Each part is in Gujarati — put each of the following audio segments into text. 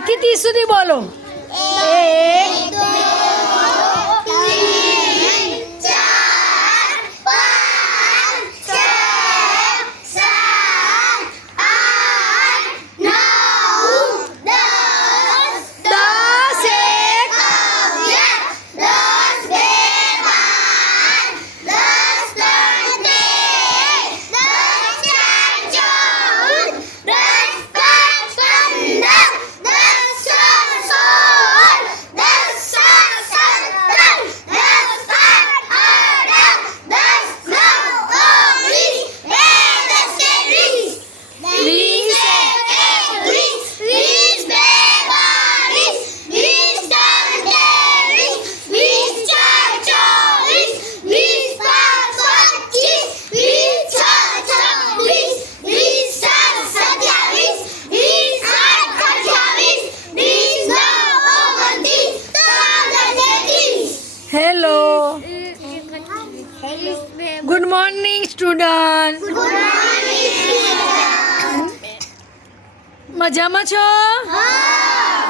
1 થી 30 સુધી બોલો. 1 હેલો. Good morning student. મજામાં છો?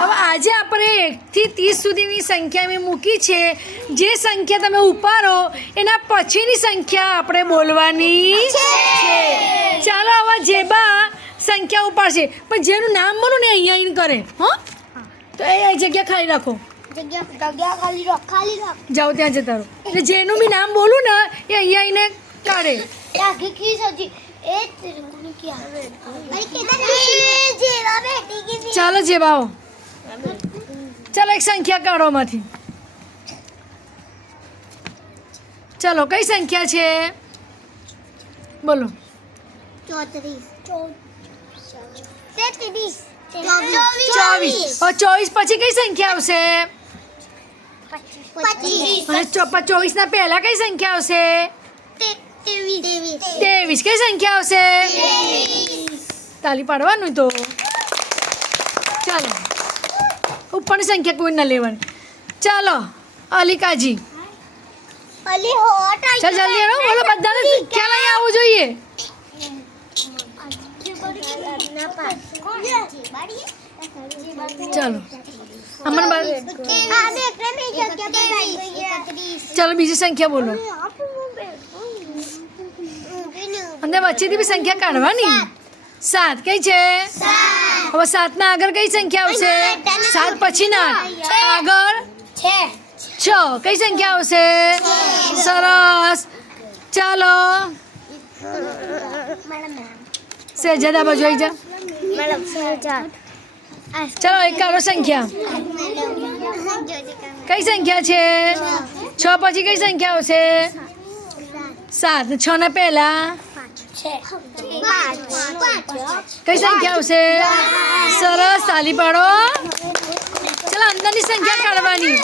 હવે આજે આપણે 1 થી 30 સુધીની સંખ્યા મેં મૂકી છે. જે સંખ્યા તમે ઉપાડો એના પછીની સંખ્યા આપણે બોલવાની છે. ચાલો હવે જેબા સંખ્યા ઉપાડશે પણ જેનું નામ બોલો ને અહીંયા આવીને કરે. હા, તો એ જગ્યા ખાલી રાખો. જાઓ ત્યાં જતા રહો. એટલે જેનું બી નામ બોલું ને એ અહીંયા આવીને કાઢે. ચાલો જેબા આવો. ચાલો એક સંખ્યા કાઢો માંથી. ચાલો કઈ સંખ્યા છે બોલો? 24. 24 પછી કઈ સંખ્યા આવશે? 24 ના પહેલા કઈ સંખ્યા આવશે? 23. કઈ સંખ્યા આવશે? તાલી પાડવાનું તો. ચાલો ઉપરની સંખ્યા કોઈ ના લેવાની. ચાલો અલિકાજી ચાલ જલ્દી આવો બોલો. બધાને ખ્યાલ અહીં આવવું જોઈએ. ચાલો ચાલો બીજી સંખ્યા બોલો. અને વચ્ચેથી બી સંખ્યા કાઢવાની. 7 કઈ છે? હવે 7 ના આગળ કઈ સંખ્યા આવશે? 7 પછી ના આગળ 6. કઈ સંખ્યા આવશે? સરસ. ચાલો સહેજાદા બાજુ આવી જા. ચાલો એક કાઢો સંખ્યા. કઈ સંખ્યા છે? 6 પછી કઈ સંખ્યા આવશે? 7. 6 ના પહેલા કઈ સંખ્યા આવશે? સરસ. તાલી પાડો. ચાલો અંદરની સંખ્યા કાઢવાની.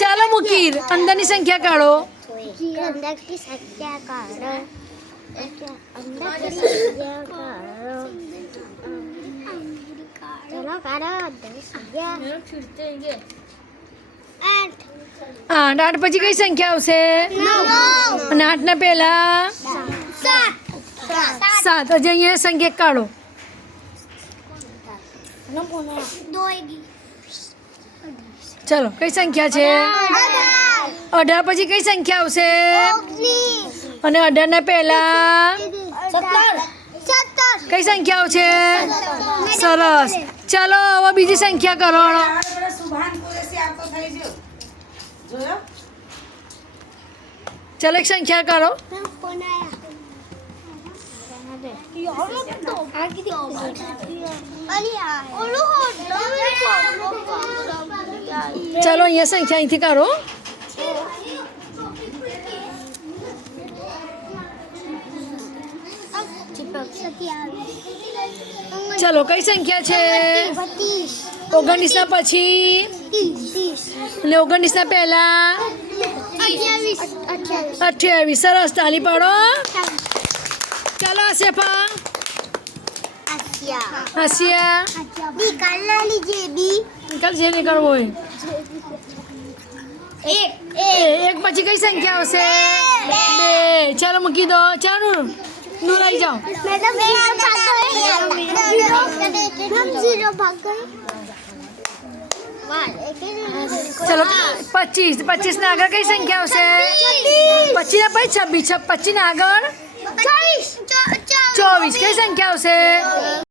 ચાલો મુકીર અંદરની સંખ્યા કાઢો. આઠ પછી કઈ સંખ્યા આવશે? અને 8 ના પહેલા 7. હજી અહીંયા સંખ્યા કાઢો. ચલો કઈ સંખ્યા છે? 18 પછી કઈ સંખ્યા આવશે? અને 18 ના પહેલા કઈ સંખ્યા આવશે? સરસ. ચાલો હવે બીજી સંખ્યા કરો. ચાલો એક સંખ્યા કરો. ચાલો અહીંયા સંખ્યા અહીંથી કાઢો. ચાલો કઈ સંખ્યા છે? 19 ના પછી અને 19 ના પહેલા 28. સરસ. તાલી પાડો. ચાલો આસિફા. આસિયા નિકાલ જે નીકળવો હોય. 1 પછી કઈ સંખ્યા આવશે? 2. ચાલો મૂકી દો. ચાલો નું લઈ જાઓ. ચલો 25. 25 ના આગળ કઈ સંખ્યા આવશે? 25 ના પછી 26. 25 ના આગળ 24. કઈ સંખ્યા આવશે?